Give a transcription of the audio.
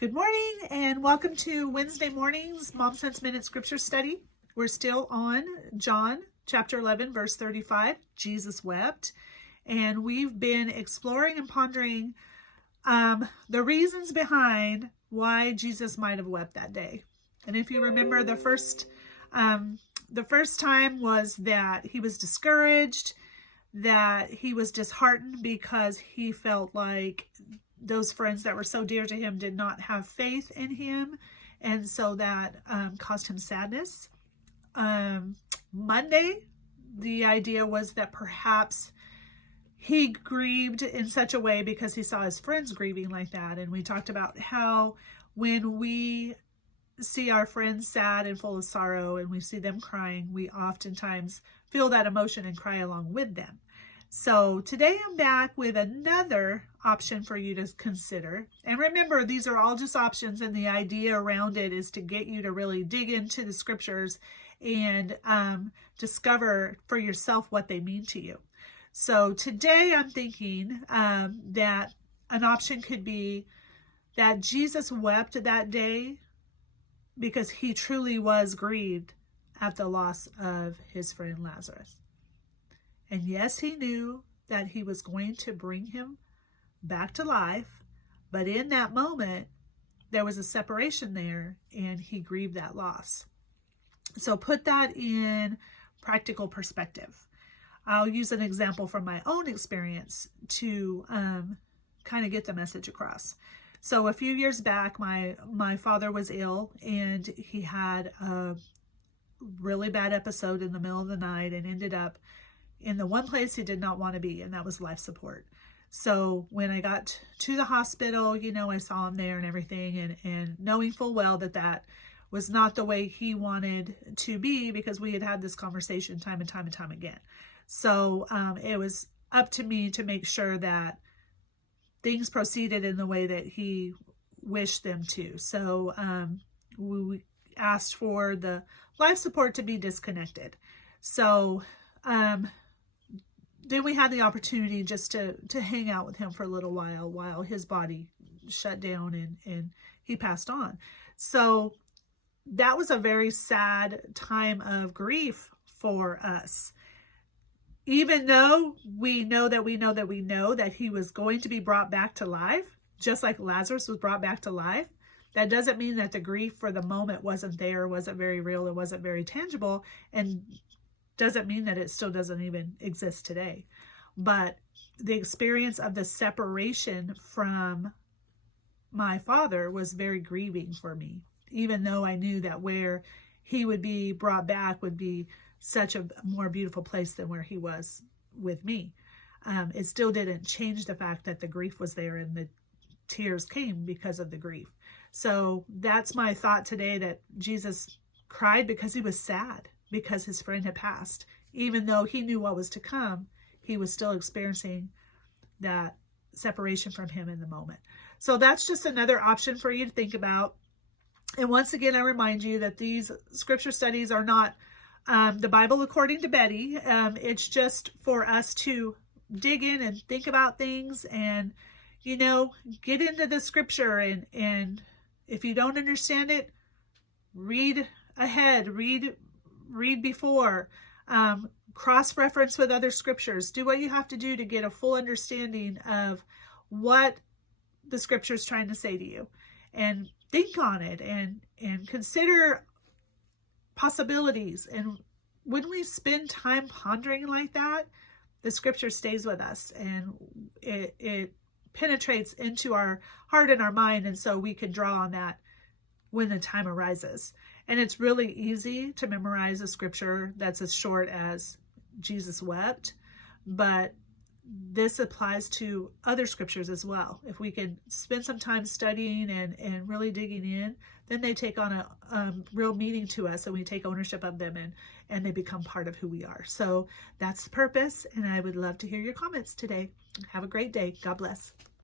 Good morning and welcome to Wednesday morning's Mom Sense Minute Scripture Study. We're still on John chapter 11 verse 35, Jesus wept. And we've been exploring and pondering the reasons behind why Jesus might have wept that day. And if you remember, the first time was that he was discouraged, that he was disheartened because he felt like those friends that were so dear to him did not have faith in him, and so that caused him sadness. Monday, the idea was that perhaps he grieved in such a way because he saw his friends grieving like that, and we talked about how when we see our friends sad and full of sorrow and we see them crying, we oftentimes feel that emotion and cry along with them. So today I'm back with another option for you to consider. And remember, these are all just options, and the idea around it is to get you to really dig into the scriptures and discover for yourself what they mean to you. So today I'm thinking that an option could be that Jesus wept that day because he truly was grieved at the loss of his friend Lazarus. And yes, he knew that he was going to bring him back to life, but in that moment, there was a separation there, and he grieved that loss. So put that in practical perspective. I'll use an example from my own experience to kind of get the message across. So a few years back, my father was ill, and he had a really bad episode in the middle of the night and ended up in the one place he did not want to be, and that was life support. So when I got to the hospital, I saw him there and everything, and knowing full well that was not the way he wanted to be, because we had had this conversation time and time again. So it was up to me to make sure that things proceeded in the way that he wished them to. So we asked for the life support to be disconnected. So then we had the opportunity just to hang out with him for a little while his body shut down and he passed on. So that was a very sad time of grief for us. Even though we know that he was going to be brought back to life, just like Lazarus was brought back to life, that doesn't mean that the grief for the moment wasn't there, wasn't very real, it wasn't very tangible, and doesn't mean that it still doesn't even exist today. But the experience of the separation from my father was very grieving for me, even though I knew that where he would be brought back would be such a more beautiful place than where he was with me. It still didn't change the fact that the grief was there and the tears came because of the grief. So that's my thought today, that Jesus cried because he was sad, because his friend had passed. Even though he knew what was to come, he was still experiencing that separation from him in the moment. So that's just another option for you to think about. And once again, I remind you that these scripture studies are not the Bible according to Betty. It's just for us to dig in and think about things and, get into the scripture. And if you don't understand it, read ahead, read before, cross-reference with other scriptures. Do what you have to do to get a full understanding of what the scripture is trying to say to you, and think on it and consider possibilities. And when we spend time pondering like that, the scripture stays with us, and it penetrates into our heart and our mind, and so we can draw on that when the time arises. And it's really easy to memorize a scripture that's as short as Jesus wept, but this applies to other scriptures as well. If we can spend some time studying and really digging in, then they take on a real meaning to us, and we take ownership of them, and they become part of who we are. So that's the purpose, and I would love to hear your comments today. Have a great day. God bless.